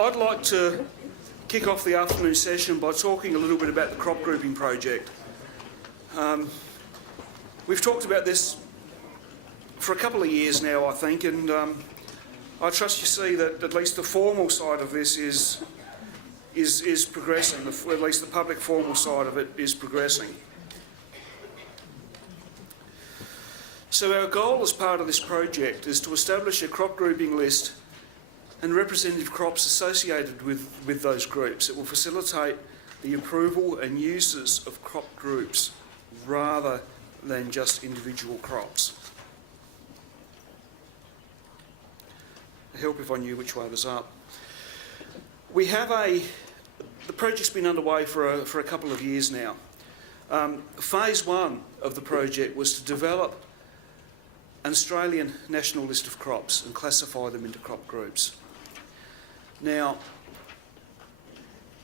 I'd like to kick off the afternoon session by talking a little bit about the crop grouping project. We've talked about this for a couple of years now, I think, and I trust you see that at least the formal side of this is progressing. At least the public formal side of it is progressing. So our goal as part of this project is to establish a crop grouping list and representative crops associated with those groups. It will facilitate the approval and uses of crop groups rather than just individual crops. It'd help if I knew which way was up. We have the project's been underway for a couple of years now. Phase one of the project was to develop an Australian national list of crops and classify them into crop groups. Now,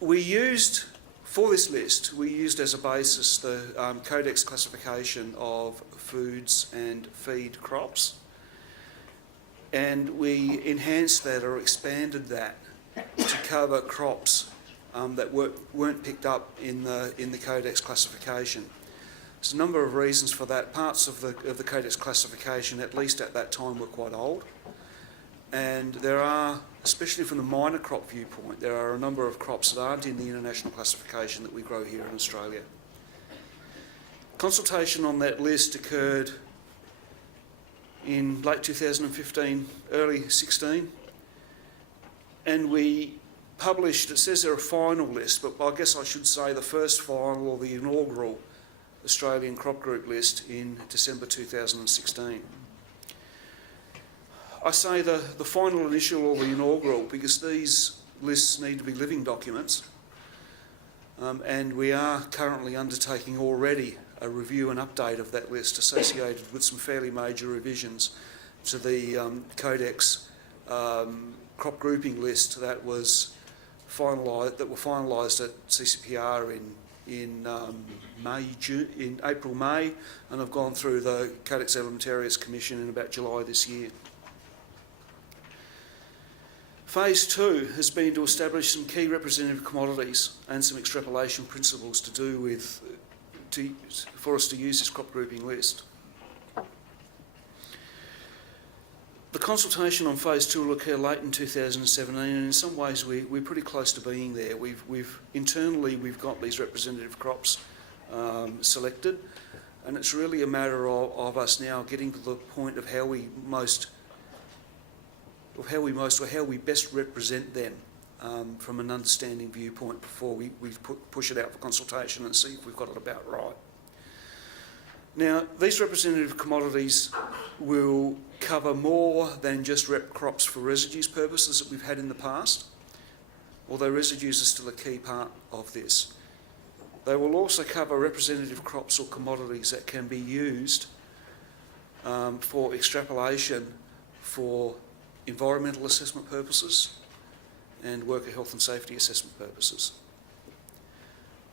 for this list, we used as a basis the Codex classification of foods and feed crops, and we enhanced that or expanded that to cover crops that weren't picked up in the Codex classification. There's a number of reasons for that. Parts of the Codex classification, at least at that time, were quite old. And there are, especially from the minor crop viewpoint, there are a number of crops that aren't in the international classification that we grow here in Australia. Consultation on that list occurred in late 2015, early 16, and we published, it says there a final list, but I guess I should say the first final or the inaugural Australian crop group list in December 2016. I say the final initial or the inaugural because these lists need to be living documents, and we are currently undertaking already a review and update of that list associated with some fairly major revisions to the Codex crop grouping list that was finalised at CCPR in April, May, and have gone through the Codex Alimentarius Commission in about July this year. Phase two has been to establish some key representative commodities and some extrapolation principles for us to use this crop grouping list. The consultation on phase two will occur late in 2017, and in some ways we're pretty close to being there. Internally we've got these representative crops selected, and it's really a matter of us now getting to the point of how we best represent them from an understanding viewpoint before we push it out for consultation and see if we've got it about right. Now, these representative commodities will cover more than just rep crops for residues purposes that we've had in the past, although residues are still a key part of this. They will also cover representative crops or commodities that can be used for extrapolation for environmental assessment purposes and worker health and safety assessment purposes.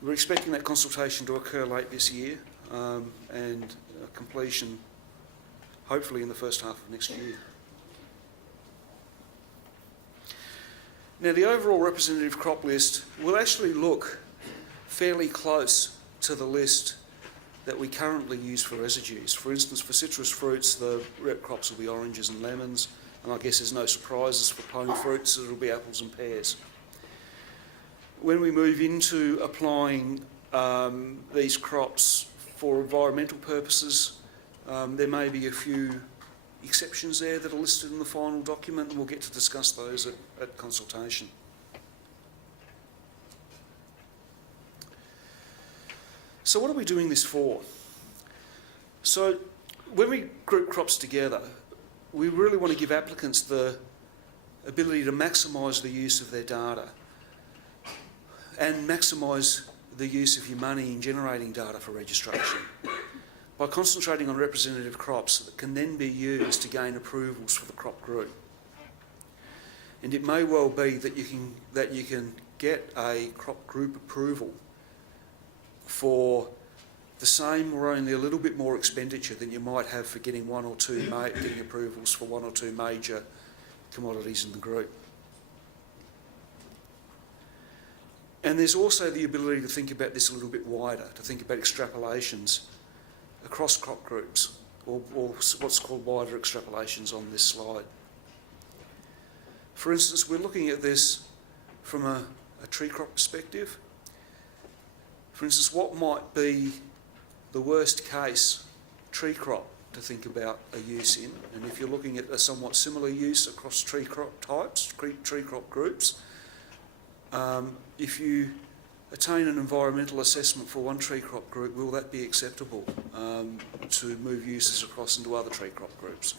We're expecting that consultation to occur late this year and completion hopefully in the first half of next year. Now, the overall representative crop list will actually look fairly close to the list that we currently use for residues. For instance, for citrus fruits, the rep crops will be oranges and lemons, and I guess there's no surprises for plum fruits, it'll be apples and pears. When we move into applying these crops for environmental purposes, there may be a few exceptions there that are listed in the final document, and we'll get to discuss those at consultation. So what are we doing this for? So when we group crops together, we really want to give applicants the ability to maximise the use of their data and maximise the use of your money in generating data for registration by concentrating on representative crops that can then be used to gain approvals for the crop group. And it may well be that you can get a crop group approval for the same or only a little bit more expenditure than you might have for getting getting approvals for one or two major commodities in the group. And there's also the ability to think about this a little bit wider, to think about extrapolations across crop groups, or what's called wider extrapolations on this slide. For instance, we're looking at this from a tree crop perspective. For instance, what might be the worst case tree crop to think about a use in? And if you're looking at a somewhat similar use across tree crop types, tree crop groups, if you attain an environmental assessment for one tree crop group, will that be acceptable to move uses across into other tree crop groups?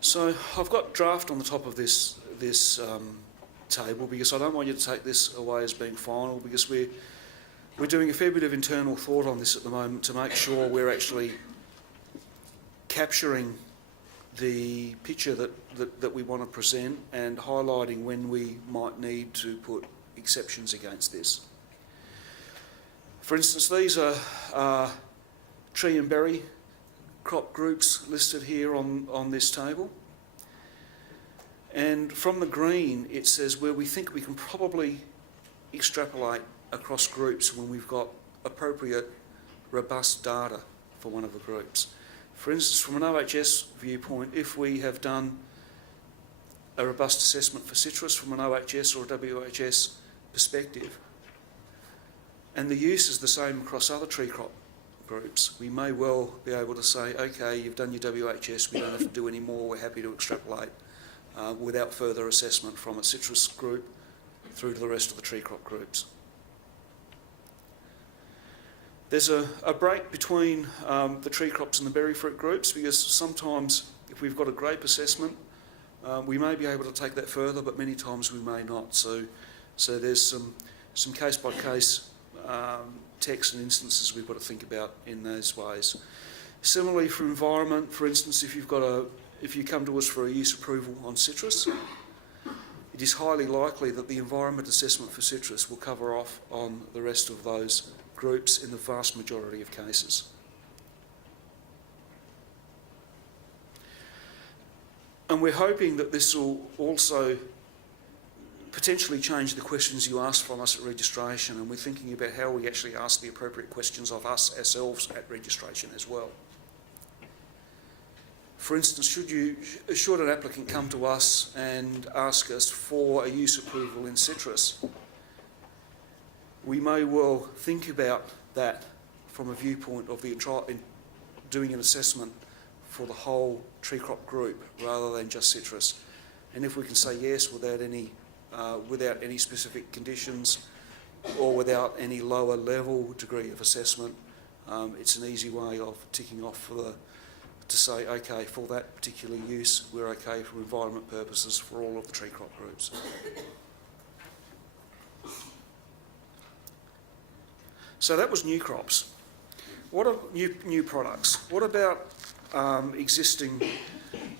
So I've got draft on the top of this table because I don't want you to take this away as being final, because we're doing a fair bit of internal thought on this at the moment to make sure we're actually capturing the picture that we want to present and highlighting when we might need to put exceptions against this. For instance, these are tree and berry crop groups listed here on this table. And from the green, it says where we think we can probably extrapolate across groups when we've got appropriate, robust data for one of the groups. For instance, from an OHS viewpoint, if we have done a robust assessment for citrus from an OHS or a WHS perspective, and the use is the same across other tree crop groups, we may well be able to say, okay, you've done your WHS, we don't have to do any more, we're happy to extrapolate without further assessment from a citrus group through to the rest of the tree crop groups. There's a break between the tree crops and the berry fruit groups, because sometimes if we've got a grape assessment, we may be able to take that further, but many times we may not. So there's some case-by-case texts and instances we've got to think about in those ways. Similarly, for environment, for instance, if you come to us for a use approval on citrus, it is highly likely that the environment assessment for citrus will cover off on the rest of those groups in the vast majority of cases. And we're hoping that this will also potentially change the questions you ask from us at registration, and we're thinking about how we actually ask the appropriate questions of us ourselves at registration as well. For instance, should an applicant come to us and ask us for a use approval in citrus, we may well think about that from a viewpoint of doing an assessment for the whole tree crop group rather than just citrus. And if we can say yes without any specific conditions or without any lower level degree of assessment, it's an easy way of ticking off to say, okay, for that particular use, we're okay for environment purposes for all of the tree crop groups. So that was new crops. What are new products? What about existing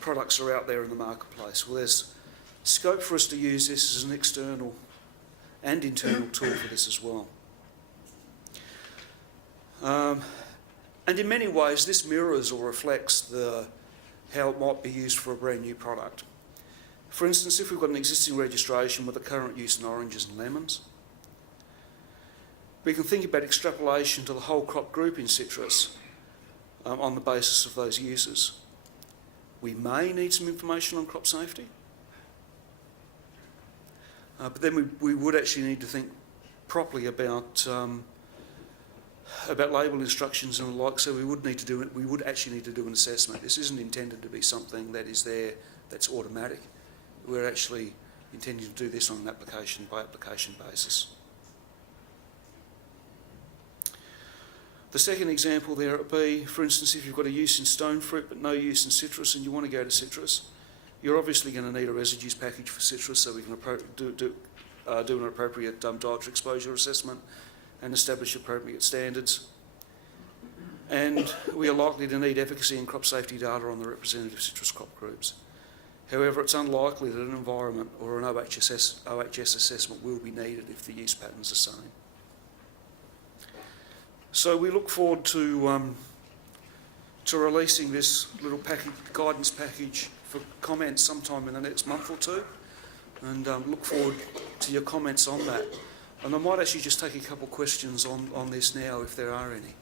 products are out there in the marketplace? Well, there's scope for us to use this as an external and internal tool for this as well. And in many ways, this mirrors or reflects how it might be used for a brand new product. For instance, if we've got an existing registration with a current use in oranges and lemons, we can think about extrapolation to the whole crop group in citrus on the basis of those uses. We may need some information on crop safety, but then we would actually need to think properly about label instructions and the like. So we would actually need to do an assessment. This isn't intended to be something that is there that's automatic. We're actually intending to do this on an application by application basis. The second example there would be, for instance, if you've got a use in stone fruit but no use in citrus and you want to go to citrus, you're obviously going to need a residues package for citrus so we can do an appropriate dietary exposure assessment and establish appropriate standards. And we are likely to need efficacy and crop safety data on the representative citrus crop groups. However, it's unlikely that an environment or an OHS assessment will be needed if the use patterns are the same. So we look forward to releasing this little guidance package for comments sometime in the next month or two, and look forward to your comments on that. And I might actually just take a couple of questions on this now, if there are any.